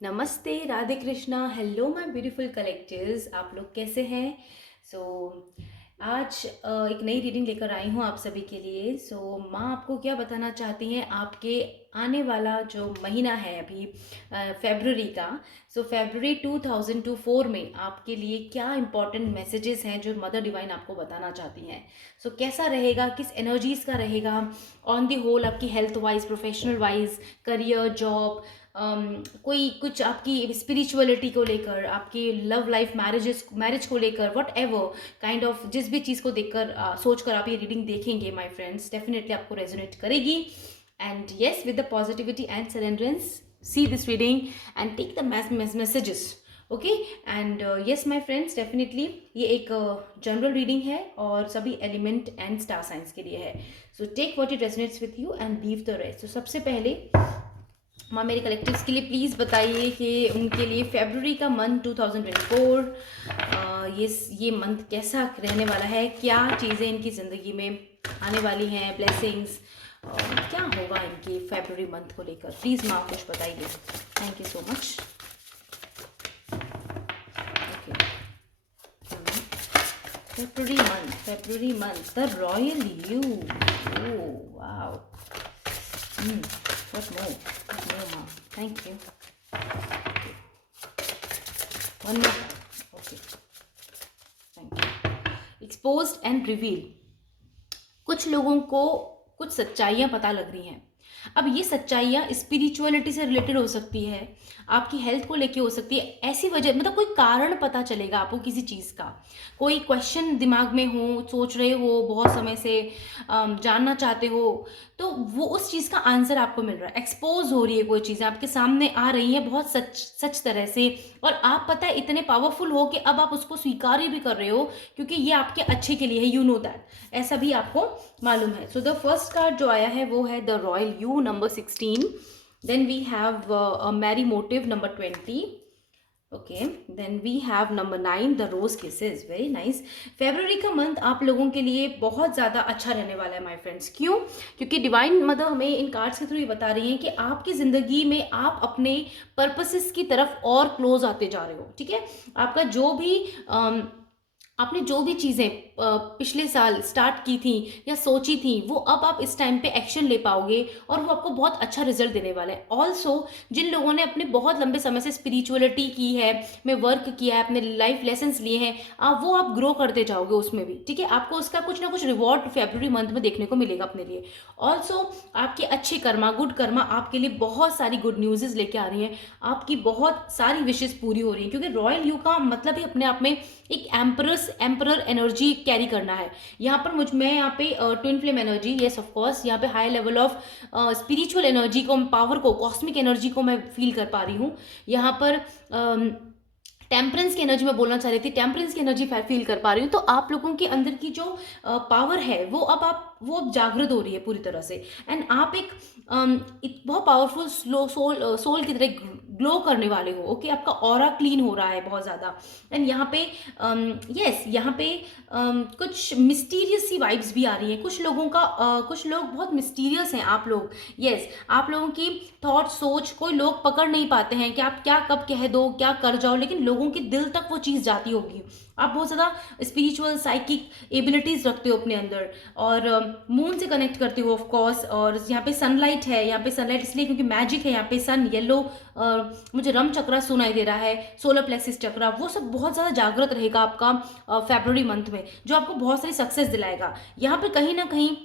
नमस्ते, Radhe Krishna, hello my beautiful collectors. आप लोग कैसे हैं? सो आज एक नई रीडिंग लेकर आई हूँ आप सभी के लिए। माँ आपको क्या बताना चाहती हैं आपके आने वाला जो महीना है अभी फेब्रुअरी का। फेब्रुअरी 2024 में आपके लिए क्या इंपॉर्टेंट मैसेजेस हैं जो मदर डिवाइन आपको बताना चाहती हैं। कैसा रहेगा, किस एनर्जीज़ का रहेगा ऑन दी होल, आपकी health wise, professional wise, career, job, कोई कुछ आपकी स्पिरिचुअलिटी को लेकर, आपकी लव लाइफ, मैरिज को लेकर, वट एवर काइंड ऑफ जिस भी चीज़ को देखकर सोच कर आप ये रीडिंग देखेंगे माई फ्रेंड्स, डेफिनेटली आपको रेजोनेट करेगी। And yes, with the positivity and surrenderance, see this reading and take the messages. Okay and yes my friends, definitely ये एक जनरल रीडिंग है और सभी एलिमेंट एंड स्टार साइंस के लिए है। So take what it resonates with you and leave the rest. तो सबसे पहले माँ मेरे कलेक्टिव्स के लिए प्लीज़ बताइए कि उनके लिए फेब्रुअरी का मंथ 2024 ये मंथ कैसा रहने वाला है, क्या चीज़ें इनकी ज़िंदगी में आने वाली हैं, ब्लेसिंग्स, क्या होगा इनकी फेब्रुअरी मंथ को लेकर। प्लीज़ माँ कुछ बताइए। Thank you so much. February month, the royal you. Oh wow. What more? What more, ma'am? Thank you. Okay. One more time. Okay. Thank you. Exposed and reveal. कुछ लोगों को कुछ सच्चाइयाँ पता लग रही हैं। अब ये सच्चाइयाँ स्पिरिचुअलिटी से रिलेटेड हो सकती है, आपकी हेल्थ को लेके हो सकती है। ऐसी वजह मतलब कोई कारण पता चलेगा आपको किसी चीज़ का, कोई क्वेश्चन दिमाग में हो, सोच रहे हो बहुत समय से, जानना चाहते हो, तो वो उस चीज़ का आंसर आपको मिल रहा है। एक्सपोज हो रही है, कोई चीज़ें आपके सामने आ रही हैं बहुत सच सच तरह से, और आप पता है इतने पावरफुल हो कि अब आप उसको स्वीकार भी कर रहे हो क्योंकि ये आपके अच्छे के लिए है। यू नो दैट, ऐसा भी आपको मालूम है। सो द फर्स्ट कार्ड जो आया है वो है the royal you number 16। Then we have a merry motive number 20। Okay, then we have number 9 the rose kisses. Very nice. February का मंथ आप लोगों के लिए बहुत ज़्यादा अच्छा रहने वाला है माय फ्रेंड्स। क्यों? क्योंकि डिवाइन मदर हमें इन कार्ड्स के थ्रू ये बता रही हैं कि आपकी ज़िंदगी में आप अपने पर्पसेस की तरफ और क्लोज आते जा रहे हो। ठीक है, आपका जो भी आपने जो भी चीज़ें पिछले साल स्टार्ट की थी या सोची थी, वो अब आप इस टाइम पे एक्शन ले पाओगे और वो आपको बहुत अच्छा रिजल्ट देने वाला है। ऑल्सो जिन लोगों ने अपने बहुत लंबे समय से स्पिरिचुअलिटी की है, में वर्क किया है, अपने लाइफ लेसन्स लिए हैं, आप ग्रो करते जाओगे उसमें भी। ठीक है, आपको उसका कुछ ना कुछ रिवॉर्ड फेब्रुअरी मंथ में देखने को मिलेगा अपने लिए। ऑल्सो आपके अच्छे कर्मा, गुड कर्मा आपके लिए बहुत सारी गुड न्यूज़ लेके आ रही हैं, आपकी बहुत सारी विशेष पूरी हो रही हैं, क्योंकि रॉयल यू का मतलब ही अपने आप में एक एम्परर एनर्जी कैरी करना है। यहाँ पर मैं यहाँ पे twin flame energy, yes of course, यहाँ पे high level of spiritual energy को, पावर को, कॉस्मिक एनर्जी को मैं फील कर पा रही हूँ। यहाँ पर टेम्परेंस की एनर्जी मैं बोलना चाह रही थी, टेम्परेंस की एनर्जी फील कर पा रही हूँ। तो आप लोगों के अंदर की जो पावर है वो अब जागृत हो रही है पूरी तरह से। एंड आप एक बहुत पावरफुल सोल की तरह ग्लो करने वाले हो। ओके, आपका ऑरा क्लीन हो रहा है बहुत ज़्यादा। एंड यहाँ पे यस, यहाँ पे कुछ मिस्टीरियस सी वाइब्स भी आ रही हैं। कुछ लोगों का कुछ लोग बहुत मिस्टीरियस हैं आप लोग। यस, आप लोगों की थॉट, सोच कोई लोग पकड़ नहीं पाते हैं कि आप क्या कब कह दो, क्या कर जाओ, लेकिन लोगों के दिल तक वो चीज़ जाती होगी। आप बहुत ज़्यादा स्पिरिचुअल साइकिक एबिलिटीज़ रखते हो अपने अंदर, और मून से कनेक्ट करते हो ऑफ कोर्स। और यहाँ पे सनलाइट है, यहाँ पे सनलाइट इसलिए क्योंकि मैजिक है यहाँ पे। सन, येलो, मुझे रम चक्रा सुनाई दे रहा है, सोलर प्लेक्सिस चक्रा, वो सब बहुत ज़्यादा जागृत रहेगा आपका फेब्रुअरी मंथ में, जो आपको बहुत सारी सक्सेस दिलाएगा। यहाँ पर कहीं ना कहीं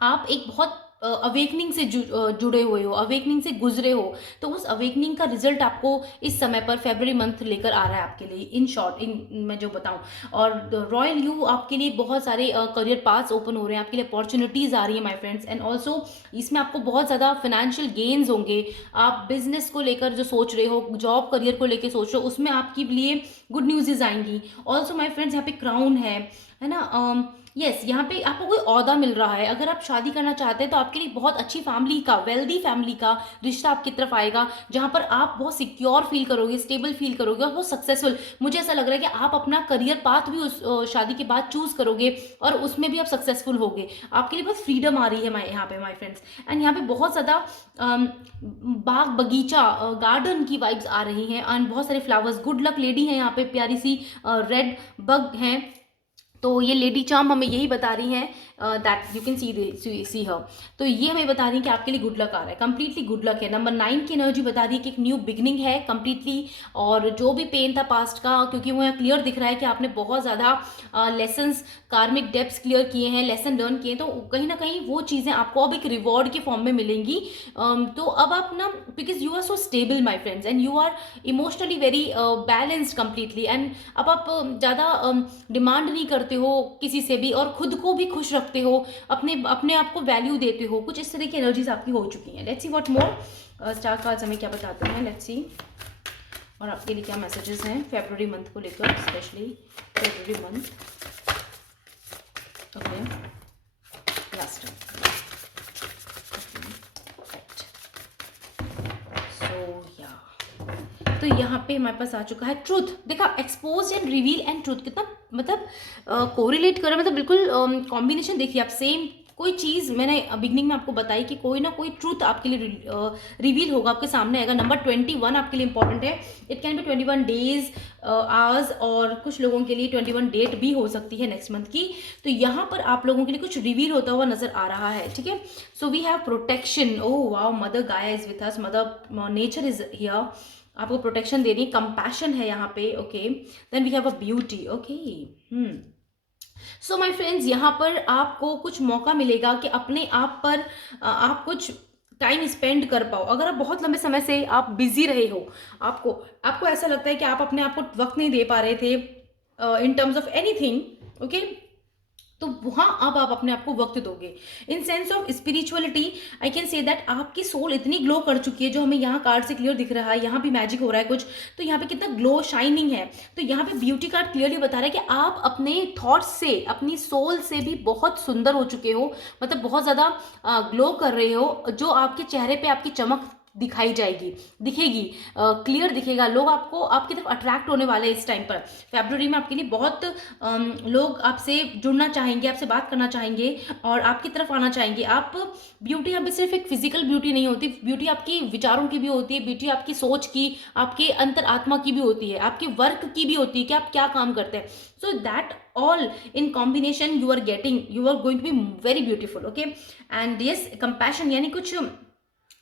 आप एक बहुत अवेकनिंग से जुड़े हुए हो, अवेकनिंग से गुजरे हो, तो उस अवेकनिंग का रिजल्ट आपको इस समय पर फेब्रुअरी मंथ लेकर आ रहा है आपके लिए। इन शॉर्ट, मैं जो बताऊं, और रॉयल यू आपके लिए बहुत सारे करियर पाथ्स ओपन हो रहे हैं, आपके लिए अपॉर्चुनिटीज़ आ रही है माय फ्रेंड्स। एंड ऑल्सो इसमें आपको बहुत ज़्यादा फाइनेंशियल गेन्स होंगे। आप बिजनेस को लेकर जो सोच रहे हो, जॉब करियर को लेकर सोच रहे हो, उसमें आपके लिए गुड न्यूज़ आएंगी। ऑल्सो माय फ्रेंड्स, यहाँ पे क्राउन है, है ना। यस, यहाँ पे आपको कोई ओहदा मिल रहा है। अगर आप शादी करना चाहते हैं तो आपके लिए बहुत अच्छी फैमिली का, वेल्दी फैमिली का रिश्ता आपकी तरफ आएगा, जहाँ पर आप बहुत सिक्योर फील करोगे, स्टेबल फील करोगे और बहुत सक्सेसफुल। मुझे ऐसा लग रहा है कि आप अपना करियर पाथ भी उस शादी के बाद चूज करोगे और उसमें भी आप सक्सेसफुल होगे। आपके लिए बहुत फ्रीडम आ रही है यहाँ पे माय फ्रेंड्स। एंड यहाँ पे बहुत ज़्यादा बाग बगीचा, गार्डन की वाइब्स आ रही हैं एंड बहुत सारे फ्लावर्स। गुड लक लेडी है यहाँ पे, प्यारी सी रेड बग हैं। तो ये लेडी चार्म हमें यही बता रही हैं दैट यू कैन सी हर। तो ये हमें बता रही है कि आपके लिए गुड लक आ रहा है, कंप्लीटली गुड लक है। नंबर 9 की एनर्जी बता रही है कि एक न्यू बिगनिंग है कंप्लीटली। और जो भी पेन था पास्ट का, क्योंकि वो यहाँ क्लियर दिख रहा है कि आपने बहुत ज़्यादा लेसन्स, कार्मिक डेप्स क्लियर किए हैं, लेसन लर्न किए हैं, तो कहीं ना कहीं वो चीज़ें आपको अब एक रिवॉर्ड के फॉर्म में मिलेंगी। तो अब आप ना, because you are so stable my friends and you are emotionally very balanced completely. And अब आप ज़्यादा डिमांड नहीं करते हो किसी से भी और खुद को भी खुश रखते हो, अपने अपने आप को वैल्यू देते हो। कुछ इस तरह की एनर्जीज आपकी हो चुकी हैं। Let's see what more star cards हमें क्या बताते हैं। लेट्स सी और आपके लिए क्या मैसेजेस हैं फरवरी मंथ को लेकर, स्पेशली फरवरी मंथ। ओके, लास्ट सो या, तो यहाँ पे हमारे पास आ चुका है ट्रूथ। देखा, expose and reveal and truth कितना मतलब कोरिलेट कर रहा है, मतलब बिल्कुल कॉम्बिनेशन। देखिए आप, सेम कोई चीज़ मैंने बिगनिंग में आपको बताई कि कोई ना कोई ट्रूथ आपके लिए रिवील होगा, आपके सामने आएगा। नंबर 21 आपके लिए इंपॉर्टेंट है। It can be 21 days, hours, और कुछ लोगों के लिए 21 डेट भी हो सकती है नेक्स्ट मंथ की। तो यहाँ पर आप लोगों के लिए कुछ रिवील होता हुआ नजर आ रहा है, ठीक है। So we have protection. Oh wow, mother Gaia is with us, mother nature is here, आपको प्रोटेक्शन दे रही है। कंपैशन है यहाँ पे, okay. Then we have a beauty, okay. So my friends, यहाँ पर आपको कुछ मौका मिलेगा कि अपने आप पर आप कुछ टाइम स्पेंड कर पाओ। अगर आप बहुत लंबे समय से आप बिजी रहे हो, आपको ऐसा लगता है कि आप अपने आप को वक्त नहीं दे पा रहे थे in terms of anything, okay, तो वहाँ अब आप अपने आप को वक्त दोगे। In sense of spirituality I can say that आपकी सोल इतनी ग्लो कर चुकी है, जो हमें यहाँ कार्ड से क्लियर दिख रहा है। यहाँ भी मैजिक हो रहा है कुछ, तो यहाँ पे कितना ग्लो शाइनिंग है। तो यहाँ पे ब्यूटी कार्ड क्लियरली बता रहा है कि आप अपने थॉट्स से, अपनी सोल से भी बहुत सुंदर हो चुके हो, मतलब बहुत ज़्यादा ग्लो कर रहे हो, जो आपके चेहरे पे आपकी चमक दिखाई जाएगी, दिखेगी, क्लियर दिखेगा। लोग आपको, आपकी तरफ अट्रैक्ट होने वाले हैं इस टाइम पर। फरवरी में आपके लिए बहुत लोग आपसे जुड़ना चाहेंगे, आपसे बात करना चाहेंगे और आपकी तरफ आना चाहेंगे। आप ब्यूटी यहाँ पे सिर्फ एक फिजिकल ब्यूटी नहीं होती, ब्यूटी आपकी विचारों की भी होती है, ब्यूटी आपकी सोच की, आपके अंतर आत्मा की भी होती है, आपके वर्क की भी होती है कि आप क्या काम करते हैं। So that all in combination you are going to be very beautiful, okay। and yes, compassion यानी कुछ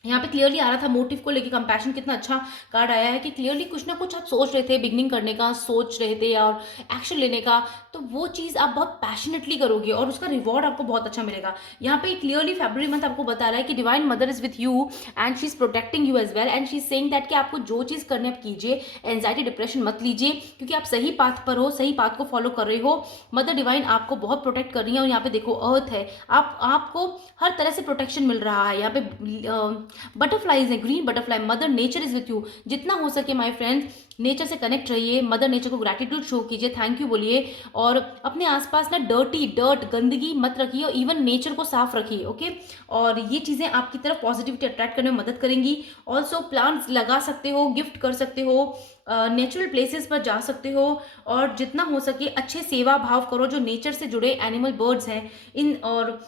यहाँ पे क्लियरली आ रहा था मोटिव को लेके। कंपैशन कितना अच्छा कार्ड आया है कि क्लियरली कुछ ना कुछ आप सोच रहे थे, बिगनिंग करने का सोच रहे थे और एक्शन लेने का, तो वो चीज़ आप बहुत पैशनेटली करोगे और उसका रिवॉर्ड आपको बहुत अच्छा मिलेगा। यहाँ पे क्लियरली फरवरी मंथ आपको बता रहा है कि divine mother is with you and she is protecting you as well and she is saying that कि आपको जो चीज़ करने आप कीजिए, एंजाइटी डिप्रेशन मत लीजिए, क्योंकि आप सही पाथ पर हो, सही पाथ को फॉलो कर रहे हो। मदर डिवाइन आपको बहुत प्रोटेक्ट कर रही है और यहाँ पे देखो अर्थ है, आपको हर तरह से प्रोटेक्शन मिल रहा है। यहाँ पे बटरफ्लाईज है, green butterfly. Mother nature is with you. जितना हो सके माय फ्रेंड्स, नेचर से कनेक्ट रहिए, मदर नेचर को ग्रैटिट्यूड शो कीजिए, थैंक यू बोलिए, और अपने आसपास ना डर्ट गंदगी मत रखिए और इवन नेचर को साफ रखिए, ओके। और ये चीज़ें आपकी तरफ पॉजिटिविटी अट्रैक्ट करने में मदद करेंगी। ऑल्सो प्लांट्स लगा सकते हो, गिफ्ट कर सकते हो, नेचुरल प्लेसेस पर जा सकते हो और जितना हो सके अच्छे सेवा भाव करो। जो नेचर से जुड़े एनिमल, बर्ड्स हैं इन और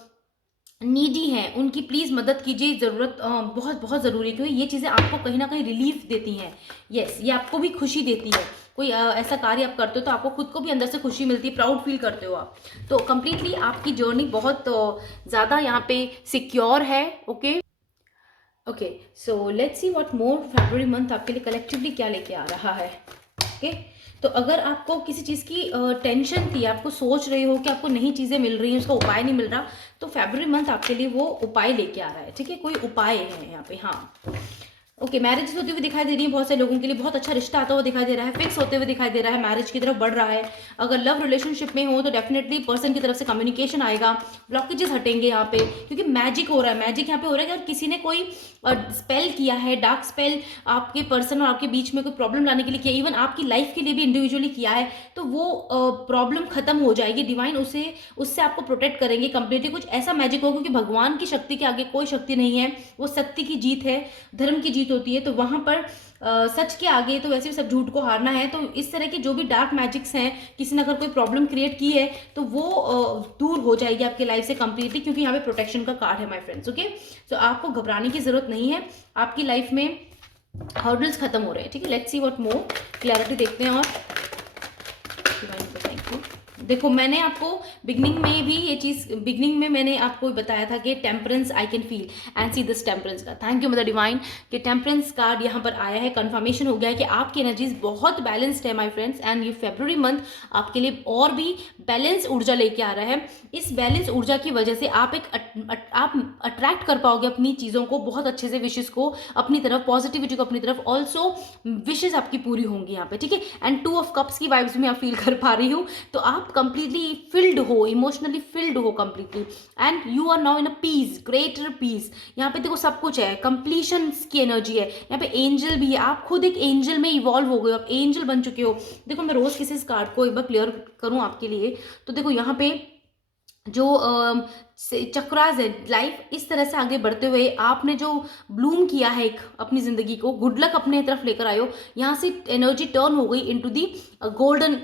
नीडी हैं, उनकी प्लीज़ मदद कीजिए, ज़रूरत बहुत बहुत ज़रूरी है, क्योंकि ये चीज़ें आपको कहीं ना कहीं रिलीफ देती हैं। यस, ये आपको भी खुशी देती है। कोई ऐसा कार्य आप करते हो तो आपको खुद को भी अंदर से खुशी मिलती है, प्राउड फील करते हो आप। तो कंप्लीटली आपकी जर्नी बहुत ज़्यादा यहाँ पे सिक्योर है, okay. Okay, so let's see what more February month आपके लिए कलेक्टिवली क्या लेके आ रहा है, ओके। तो अगर आपको किसी चीज़ की टेंशन थी, आपको सोच रहे हो कि आपको नई चीज़ें मिल रही हैं, उसका उपाय नहीं मिल रहा, तो फरवरी मंथ आपके लिए वो उपाय लेके आ रहा है, ठीक है। कोई उपाय है यहाँ पे, हाँ, ओके, मैरिज होती हुई दिखाई दे रही है बहुत से लोगों के लिए, बहुत अच्छा रिश्ता आता हुआ दिखाई दे रहा है, फिक्स होते हुए दिखाई दे रहा है, मैरिज की तरफ बढ़ रहा है। अगर लव रिलेशनशिप में हो तो डेफिनेटली पर्सन की तरफ से कम्युनिकेशन आएगा, ब्लॉकेजेस हटेंगे यहाँ पे, क्योंकि मैजिक हो रहा है। मैजिक यहाँ पे हो रहा है कि अगर किसी ने कोई स्पेल किया है, डार्क स्पेल आपके पर्सन और आपके बीच में कोई प्रॉब्लम लाने के लिए किया, इवन आपकी लाइफ के लिए भी इंडिविजुअली किया है, तो वो प्रॉब्लम खत्म हो जाएगी। डिवाइन उससे आपको प्रोटेक्ट करेंगे कंप्लीटली। कुछ ऐसा मैजिक होगा, क्योंकि भगवान की शक्ति के आगे कोई शक्ति नहीं है, वो सत्य की जीत है, धर्म की जीत होती है। तो वहां पर सच के आगे तो वैसे भी सब झूठ को हारना है। तो इस तरह के जो भी डार्क मैजिक्स हैं, किसी ने अगर कोई प्रॉब्लम क्रिएट की है तो वो दूर हो जाएगी आपकी लाइफ से कंप्लीटली, क्योंकि यहाँ पे प्रोटेक्शन का कार्ड है माय फ्रेंड्स। ओके, तो आपको घबराने की जरूरत नहीं है, आपकी लाइफ में हर्डल्स खत्म हो रहे हैं। ठीक है, let's see what more, clarity देखते हैं। और थैंक यू। देखो, मैंने आपको बिगनिंग में भी ये चीज़, बिगनिंग में मैंने आपको बताया था कि temperance I can feel and see this temperance का। थैंक यू मदर डिवाइन कि टेम्परेंस कार्ड यहाँ पर आया है, कंफर्मेशन हो गया है कि आपकी एनर्जीज बहुत बैलेंस्ड है माय फ्रेंड्स। एंड ये फेब्रुअरी मंथ आपके लिए और भी बैलेंस ऊर्जा लेके आ रहा है। इस बैलेंस ऊर्जा की वजह से आप आप अट्रैक्ट कर पाओगे अपनी चीज़ों को बहुत अच्छे से, विशेष को अपनी तरफ, पॉजिटिविटी को अपनी तरफ। ऑल्सो विशेष आपकी पूरी होंगी यहाँ पे। ठीक है, एंड 2 ऑफ कप्स की वाइब्स में आप फील कर पा रही हूँ। तो आप कंप्लीटली फिल्ड हो, इमोशनली फिल्ड हो completely, and you are now in a peace, greater peace. यहाँ पे देखो सब कुछ है, कंप्लीशन की एनर्जी है यहाँ पे, एंजल भी है, आप खुद एक एंजल में इवॉल्व हो गए हो, आप एंजल बन चुके हो। देखो, मैं रोज किसी कार्ड को एक बार क्लियर करूँ आपके लिए, तो देखो यहाँ पे जो चक्रास है, लाइफ इस तरह से आगे बढ़ते हुए आपने जो ब्लूम किया है एक अपनी जिंदगी को, गुड लक अपने तरफ लेकर आयो, यहाँ से एनर्जी टर्न हो गई into the golden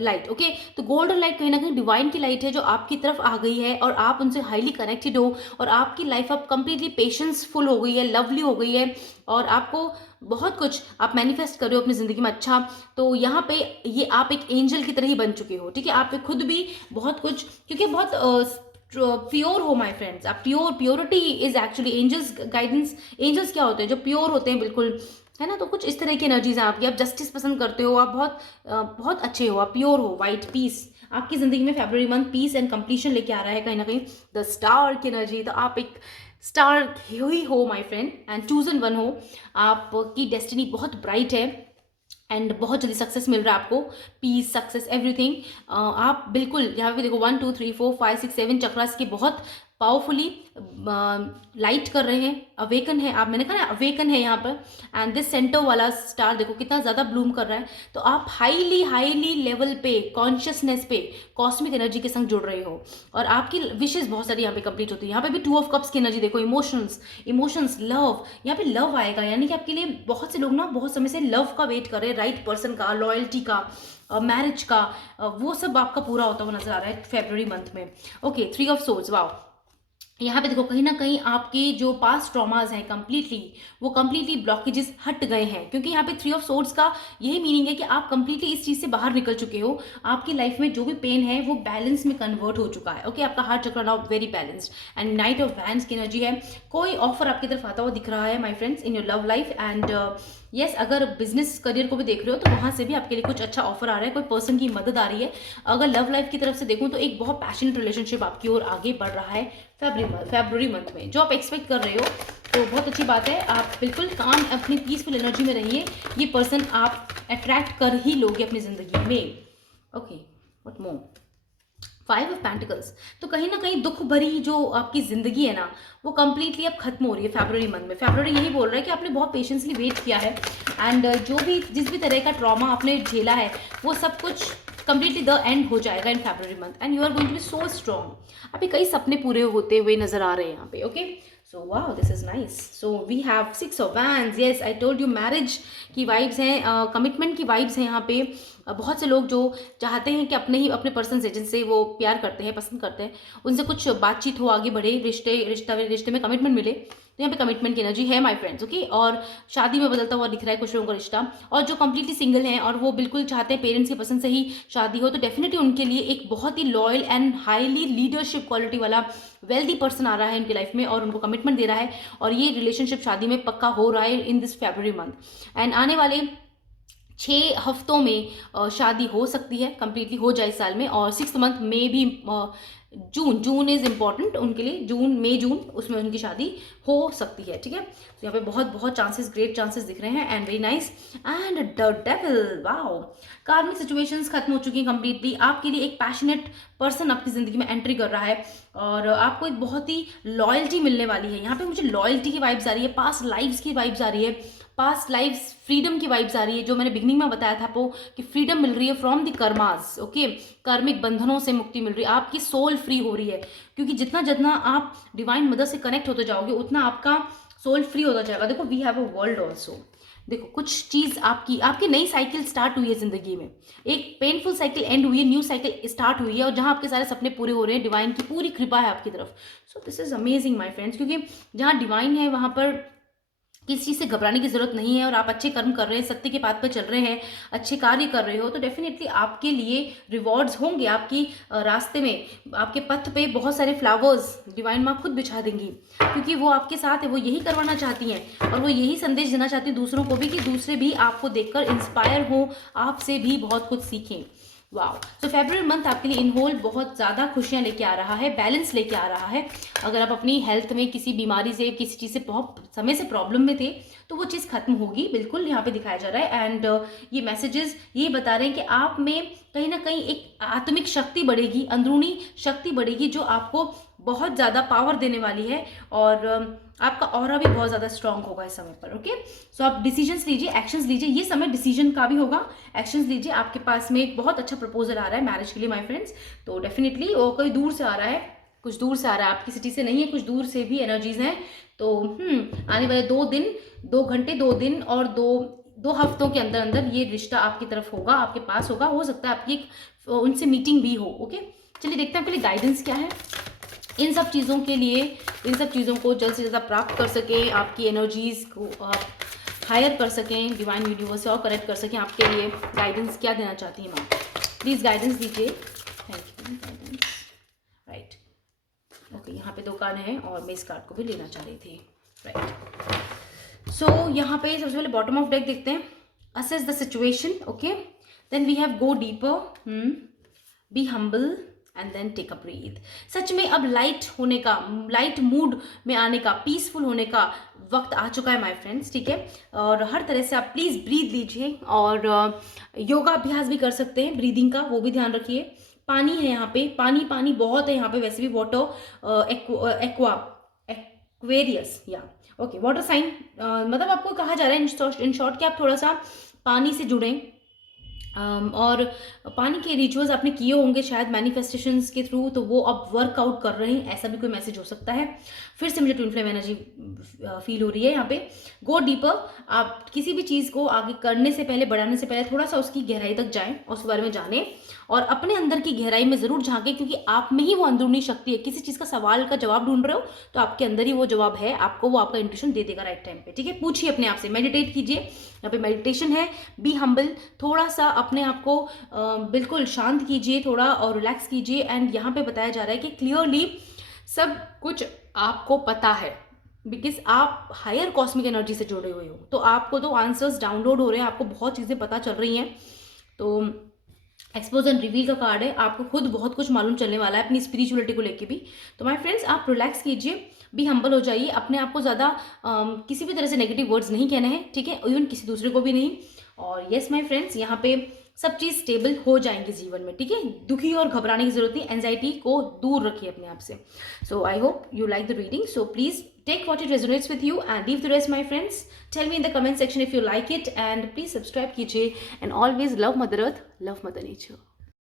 light. Okay, तो गोल्डन लाइट कहीं ना कहीं डिवाइन की लाइट है जो आपकी तरफ आ गई है, और आप उनसे हाईली कनेक्टेड हो, और आपकी लाइफ अब कंप्लीटली पेशेंसफुल हो गई है, लवली हो गई है, और आपको बहुत कुछ आप मैनिफेस्ट कर रहे हो अपनी जिंदगी में। अच्छा, तो यहाँ पे ये आप एक एंजल की तरह ही बन चुके हो। ठीक है, आप खुद भी बहुत कुछ, क्योंकि बहुत प्योर हो माय फ्रेंड्स, आप purity is actually angels guidance. Angels क्या होते हैं? जो प्योर होते हैं बिल्कुल, है ना। तो कुछ इस तरह की एनर्जीज हैं आपकी, आप जस्टिस पसंद करते हो, आप बहुत अच्छे हो, आप प्योर हो, वाइट पीस आपकी जिंदगी में February month peace and completion लेके आ रहा है कहीं ना कहीं, द स्टार की एनर्जी। तो आप एक स्टार ही हो my friend, and chosen one हो। आपकी डेस्टिनी बहुत ब्राइट है, एंड बहुत जल्दी सक्सेस मिल रहा है आपको, पीस, सक्सेस, एवरीथिंग। आप बिल्कुल यहाँ पे देखो 1 2 3 4 5 6 7 चक्रास के बहुत पावरफुली लाइट कर रहे हैं, अवेकन है आप, मैंने कहा ना अवेकन है यहाँ पर। एंड दिस सेंटर वाला स्टार देखो कितना ज़्यादा ब्लूम कर रहा है। तो आप हाईली लेवल पे, कॉन्शियसनेस पे, कॉस्मिक एनर्जी के संग जुड़ रहे हो, और आपकी विशेष बहुत सारी यहाँ पे कंप्लीट होती है। यहाँ पे भी 2 ऑफ कप्स की एनर्जी देखो, इमोशंस, लव, यहाँ पे लव आएगा, यानी कि आपके लिए बहुत से लोग ना बहुत समय से लव का वेट कर रहे हैं, राइट पर्सन का, लॉयल्टी का, मैरिज का, वो सब आपका पूरा होता हुआ नजर आ रहा है फेब्रुअरी मंथ में। Okay, 3 of swords, wow. यहाँ पे देखो कहीं ना कहीं आपके जो पास्ट ट्रॉमाज हैं वो कंप्लीटली ब्लॉकेजेस हट गए हैं, क्योंकि यहाँ पे 3 ऑफ सोर्ड्स का यही मीनिंग है कि आप कंप्लीटली इस चीज़ से बाहर निकल चुके हो। आपकी लाइफ में जो भी पेन है वो बैलेंस में कन्वर्ट हो चुका है। ओके, आपका हार्ट चक्र now very balanced, and night of wands की एनर्जी है। कोई ऑफर आपकी तरफ आता हुआ दिख रहा है my friends in your love life, and yes, अगर बिजनेस करियर को भी देख रहे हो तो वहाँ से भी आपके लिए कुछ अच्छा ऑफर आ रहा है, कोई पर्सन की मदद आ रही है। अगर लव लाइफ की तरफ से देखूँ तो एक बहुत पैशनेट रिलेशनशिप आपकी ओर आगे बढ़ रहा है फेब्रुअरी मंथ में, जो आप एक्सपेक्ट कर रहे हो। तो बहुत अच्छी बात है, आप बिल्कुल काम, अपनी पीसफुल एनर्जी में रहिए, ये पर्सन आप अट्रैक्ट कर ही लोगे अपनी जिंदगी में। Okay, what more, 5 of pentacles. तो कहीं ना कहीं दुख भरी जो आपकी जिंदगी है ना, वो कंप्लीटली अब खत्म हो रही है फेब्रुअरी मंथ में। फेब्रुअरी यही बोल रहा है कि आपने बहुत पेशेंसली वेट किया है, एंड जिस भी तरह का ट्रॉमा आपने झेला है वो सब कुछ कंप्लीटली द एंड हो जाएगा in February month, and you are going to be so strong. अभी कई सपने पूरे होते हुए नजर आ रहे हैं यहाँ पे। Okay, so wow, this is nice. So we have 6 of wands. Yes, I told you, marriage की वाइब्स हैं, कमिटमेंट की वाइब्स हैं यहाँ पे। बहुत से लोग जो चाहते हैं कि अपने पर्सन से, जिनसे वो प्यार करते हैं, पसंद करते हैं, उनसे कुछ बातचीत हो, आगे बढ़े, रिश्ते में कमिटमेंट मिले। तो यहाँ पे कमिटमेंट की एनर्जी है माय फ्रेंड्स। ओके, और शादी में बदलता हुआ दिख रहा है कुछ लोगों का रिश्ता, और जो कंप्लीटली सिंगल हैं और वो बिल्कुल चाहते हैं पेरेंट्स की पसंद से ही शादी हो, तो डेफिनेटली उनके लिए एक बहुत ही loyal and highly leadership quality वाला वेल्दी पर्सन आ रहा है उनकी लाइफ में, और उनको कमिटमेंट दे रहा है, और ये रिलेशनशिप शादी में पक्का हो रहा है in this February month. And आने वाले 6 हफ्तों में शादी हो सकती है, कंप्लीटली हो जाए इस साल में। और 6th मंथ में भी जून इज़ इम्पॉर्टेंट उनके लिए, जून उसमें उनकी शादी हो सकती है, ठीक है। तो यहाँ पे बहुत बहुत चांसेस, ग्रेट चांसेस दिख रहे हैं and very nice. And the devil, wow, कार्मिक सिचुएशंस खत्म हो चुकी हैं कंप्लीटली। आपके लिए एक पैशनेट पर्सन आपकी ज़िंदगी में एंट्री कर रहा है और आपको एक बहुत ही लॉयल्टी मिलने वाली है। यहाँ पे मुझे लॉयल्टी की वाइब्स आ रही है, पास्ट लाइव्स की वाइब्स आ रही है, पास्ट लाइव्स, फ्रीडम की वाइब्स आ रही है, जो मैंने बिगनिंग में बताया था आपको कि फ्रीडम मिल रही है फ्रॉम द कर्मास, ओके। कार्मिक बंधनों से मुक्ति मिल रही है, आपकी सोल फ्री हो रही है, क्योंकि जितना जितना आप डिवाइन मदर से कनेक्ट होते जाओगे उतना आपका सोल फ्री होता जाएगा। देखो, we have a world also. देखो, कुछ चीज़ आपकी नई साइकिल स्टार्ट हुई है ज़िंदगी में, एक पेनफुल साइकिल एंड हुई है, न्यू साइकिल स्टार्ट हुई है, और जहाँ आपके सारे सपने पूरे हो रहे हैं, डिवाइन की पूरी कृपा है आपकी तरफ। So this is amazing my friends, क्योंकि जहाँ डिवाइन है वहाँ पर किसी चीज़ से घबराने की जरूरत नहीं है। और आप अच्छे कर्म कर रहे हैं, सत्य के पाथ पर चल रहे हैं, अच्छे कार्य कर रहे हो, तो डेफिनेटली आपके लिए रिवॉर्ड्स होंगे। आपकी रास्ते में, आपके पथ पे बहुत सारे फ्लावर्स डिवाइन माँ खुद बिछा देंगी, क्योंकि वो आपके साथ है, वो यही करवाना चाहती हैं और वो यही संदेश देना चाहती हैं दूसरों को भी, कि दूसरे भी आपको देखकर इंस्पायर हो, आपसे भी बहुत कुछ सीखें। वाओ। सो फेब्रुअरी मंथ आपके लिए इन होल बहुत ज़्यादा खुशियाँ लेके आ रहा है, बैलेंस लेके आ रहा है। अगर आप अपनी हेल्थ में किसी बीमारी से, किसी चीज़ से बहुत समय से प्रॉब्लम में थे, तो वो चीज़ खत्म होगी, बिल्कुल यहाँ पे दिखाया जा रहा है। एंड ये मैसेजेस ये बता रहे हैं कि आप में कहीं ना कहीं एक आत्मिक शक्ति बढ़ेगी, अंदरूनी शक्ति बढ़ेगी, जो आपको बहुत ज़्यादा पावर देने वाली है। और आपका ऑरा भी बहुत ज़्यादा स्ट्रांग होगा इस समय पर, ओके। सो आप डिसीजंस लीजिए, एक्शंस लीजिए, ये समय डिसीजन का भी होगा, एक्शंस लीजिए। आपके पास में एक बहुत अच्छा प्रपोजल आ रहा है मैरिज के लिए माय फ्रेंड्स, तो डेफिनेटली वो कोई दूर से आ रहा है, कुछ दूर से आ रहा है, आपकी सिटी से नहीं है, कुछ दूर से भी एनर्जीज हैं। तो आने वाले 2 दिन, 2 घंटे, 2 दिन और 2 हफ्तों के अंदर अंदर ये रिश्ता आपकी तरफ होगा, आपके पास होगा। हो सकता है आपकी एक उनसे मीटिंग भी हो, ओके। चलिए देखते हैं आपके लिए गाइडेंस क्या है इन सब चीज़ों के लिए, इन सब चीज़ों को जल्द से ज़्यादा प्राप्त कर सकें, आपकी एनर्जीज को आप हायर कर सकें, डिवाइन यूनिवर्स से और कनेक्ट कर सकें। आपके लिए गाइडेंस क्या देना चाहती हैं माँ, प्लीज़ गाइडेंस दीजिए। Thank you, guidance, right, okay. यहाँ पे 2 कार्ड हैं और मैं इस कार्ड को भी लेना चाह रही थी, राइट। सो यहाँ पे सबसे पहले बॉटम ऑफ डेक देखते हैं, assess the situation, okay. Then we have go deeper, be humble and then take a breath. सच में अब लाइट होने का, लाइट मूड में आने का, पीसफुल होने का वक्त आ चुका है माय फ्रेंड्स, ठीक है। और हर तरह से आप प्लीज़ ब्रीथ लीजिए, और योगा अभ्यास भी कर सकते हैं ब्रीदिंग का, वो भी ध्यान रखिए। पानी है यहाँ पे, पानी बहुत है यहाँ पे, वैसे भी वाटर एक्वेरियस या ओके, वाटर साइन, मतलब आपको कहा जा रहा है इन शॉर्ट कि आप थोड़ा सा पानी से जुड़ें। और पानी के रिचुअल्स आपने किए होंगे शायद मैनिफेस्टेशंस के थ्रू, तो वो अब वर्कआउट कर रहे हैं, ऐसा भी कोई मैसेज हो सकता है। फिर से मुझे ट्विन फ्लेम एनर्जी फील हो रही है यहाँ पे। गो डीपर, आप किसी भी चीज़ को आगे करने से पहले, बढ़ाने से पहले थोड़ा सा उसकी गहराई तक जाएं और उसके बारे में जानें, और अपने अंदर की गहराई में ज़रूर झांकें, क्योंकि आप में ही वो अंदरूनी शक्ति है। किसी चीज़ का सवाल का जवाब ढूंढ रहे हो तो आपके अंदर ही वो जवाब है, आपको वो आपका इंट्यूशन दे देगा राइट टाइम पे, ठीक है। पूछिए अपने आप से, मेडिटेट कीजिए, यहाँ पे मेडिटेशन है। बी हम्बल, थोड़ा सा अपने आप को बिल्कुल शांत कीजिए थोड़ा और रिलैक्स कीजिए। एंड यहाँ पे बताया जा रहा है कि क्लियरली सब कुछ आपको पता है, बिकॉज आप हायर कॉस्मिक एनर्जी से जुड़े हुए हो, तो आपको तो आंसर्स डाउनलोड हो रहे हैं, आपको बहुत चीज़ें पता चल रही हैं। तो एक्सपोज एंड रिवील का कार्ड है, आपको खुद बहुत कुछ मालूम चलने वाला है अपनी स्पिरिचुअलिटी को लेके भी। तो माय फ्रेंड्स, आप रिलैक्स कीजिए, भी हम्बल हो जाइए, अपने आप को ज़्यादा किसी भी तरह से नेगेटिव वर्ड्स नहीं कहने हैं, ठीक है, इवन किसी दूसरे को भी नहीं। और येस माय फ्रेंड्स, यहाँ पे सब चीज़ स्टेबल हो जाएंगे जीवन में, ठीक है। दुखी और घबराने की जरूरत नहीं, एंजाइटी को दूर रखिए अपने आप से। So I hope you like the reading, so please take what it resonates with you and leave the rest, my friends. Tell me in the comment section if you like it, and please subscribe कीजिए, and always love Mother Earth, love Mother Nature.